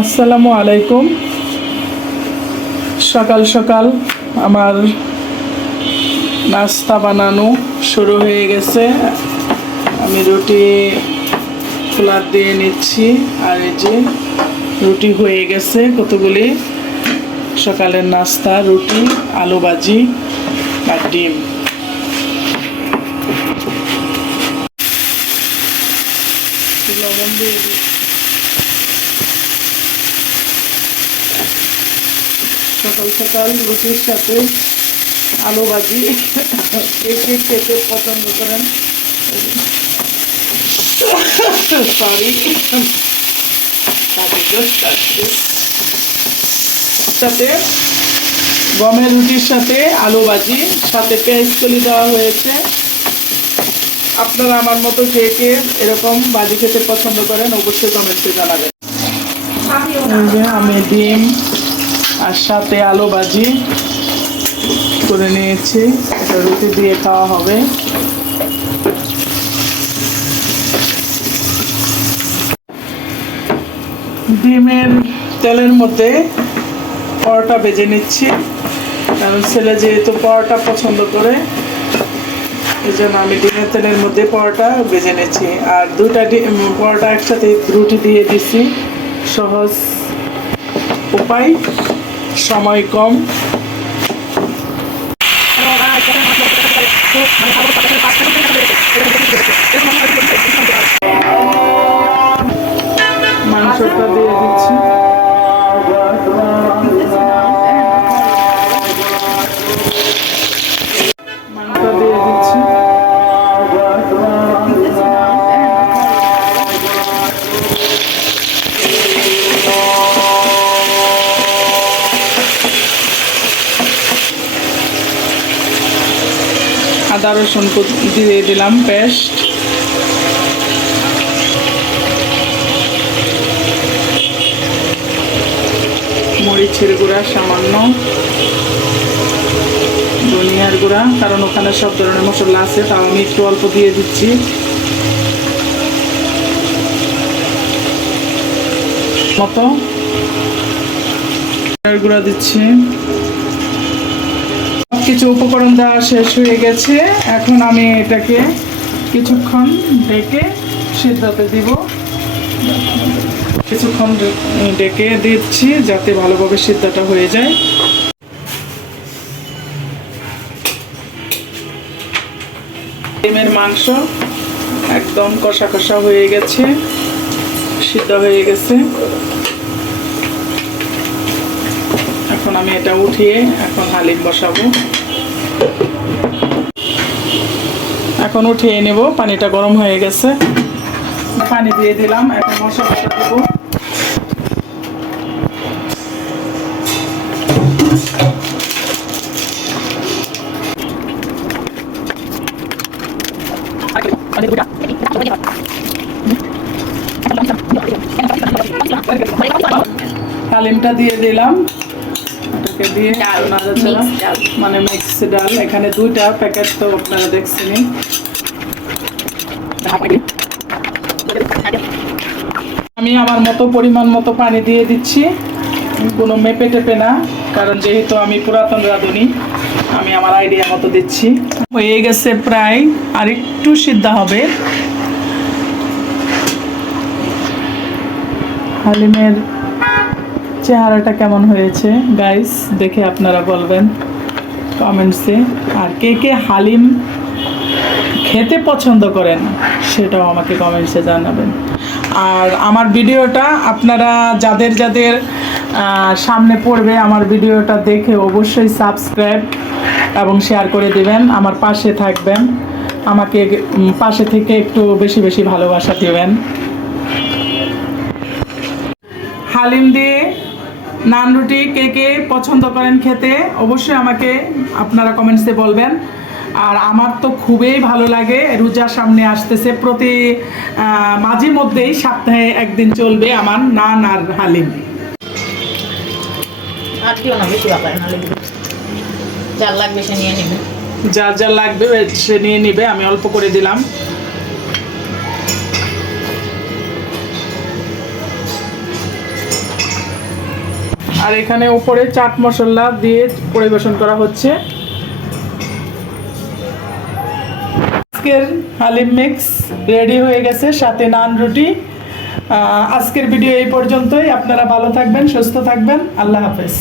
আসসালামু আলাইকুম। সকাল সকাল আমার নাস্তা বানানো শুরু হয়ে গেছে। আমি রুটি খোলা দিয়ে নিচ্ছি, আর এই যে রুটি হয়ে গেছে কতগুলি। সকালের নাস্তা রুটি, আলু ভাজি আর ডিম। লবণ দিয়ে দিই। সকাল সকাল রুটির সাথে আলু ভাজি কে কে খেতে পছন্দ করেন? সরি, সাথে গমের রুটির সাথে আলু ভাজি, সাথে পেঁয়াজ কলি দেওয়া হয়েছে। আপনারা আমার মতো কে কে এরকম ভাজি খেতে পছন্দ করেন অবশ্যই কমেন্টে জানাবেন। আমি ডিম আর সাথে আলু ভাজি করে নিয়েছি, এটা রুটি দিয়ে খাওয়া হবে। ডিমের তেলের মধ্যে পরোটা ভেজে নিচ্ছি, কারণ ছেলে যেহেতু পরোটা পছন্দ করে, এই জন্য আমি ডিমের তেলের মধ্যে পরোটা ভেজে নিচ্ছি। আর দুটা পরোটা একসাথে রুটি দিয়ে দিচ্ছি। সহজ উপায়, সময় কম। মাংসটা দিয়ে দিচ্ছি। মাংসটা দিয়ে দিচ্ছি। আদা রসুন দিয়ে দিলাম পেস্ট। মরিচের গুঁড়া সামান্য, ধনিয়ার গুঁড়া, কারণ ওখানে সব ধরনের মশলা আছে, তাও আমি একটু অল্প দিয়ে দিচ্ছি। মতো গুঁড়া দিচ্ছি। কিছু উপকরণ দেওয়া শেষ হয়ে গেছে। এখন আমি এটাকে কিছুক্ষণ ঢেকে সিদ্ধতে দিব। কিছুক্ষণ ঢেকে দিচ্ছি যাতে ভালোভাবে সিদ্ধটা হয়ে যায়। ডিমের মাংস একদম কষা কষা হয়ে গেছে, সিদ্ধ হয়ে গেছে। এখন আমি এটা উঠিয়ে এখন হালিম বসাবো। এখন উঠিয়ে নেব, পানিটা গরম হয়ে গেছে। পানি দিয়ে দিলাম, এখন মশলাটা দেব। হালিমটা দিয়ে দিলাম, এটাকে দিয়ে মানে মিক্স ডাল। এখানে 2টা প্যাকেট, তো আপনারা দেখছেন। আমি আমার মতো পরিমাণ মতো পানি দিয়ে দিচ্ছি, কোনো মেপে টেপে না, কারণ যেহেতু আমি পুরাতন রাঁধুনি, আমি আমার আইডিয়া মতো দিচ্ছি। হয়ে গেছে প্রায়, আর একটু সিদ্ধ হবে। হালিমের চেহারাটা কেমন হয়েছে গাইস, দেখে আপনারা বলবেন কমেন্টসে। আর কে কে হালিম খেতে পছন্দ করেন সেটাও আমাকে কমেন্টসে জানাবেন। আর আমার ভিডিওটা আপনারা যাদের যাদের সামনে পড়বে, আমার ভিডিওটা দেখে অবশ্যই সাবস্ক্রাইব এবং শেয়ার করে দিবেন। আমার পাশে থাকবেন, আমাকে পাশে থেকে একটু বেশি বেশি ভালোবাসা দিবেন। হালিম দিয়ে নান রুটি কে কে পছন্দ করেন খেতে অবশ্যই আমাকে আপনারা কমেন্টসে বলবেন। আর আমার তো খুবই ভালো লাগে। রোজা সামনে আসতেছে, প্রতি মাঝে মধ্যেই সপ্তাহে একদিন চলবে আমার নান আর হালিম। যার যার লাগবে সে নিয়ে নিবে, আমি অল্প করে দিলাম। আর এখানে উপরে চাট মশলা দিয়ে পরিবেশন করা হচ্ছে। আজকের হালিম মিক্স রেডি হয়ে গেছে, সাথে নান রুটি। আজকের ভিডিও এই পর্যন্তই। আপনারা ভালো থাকবেন, সুস্থ থাকবেন। আল্লাহ হাফেজ।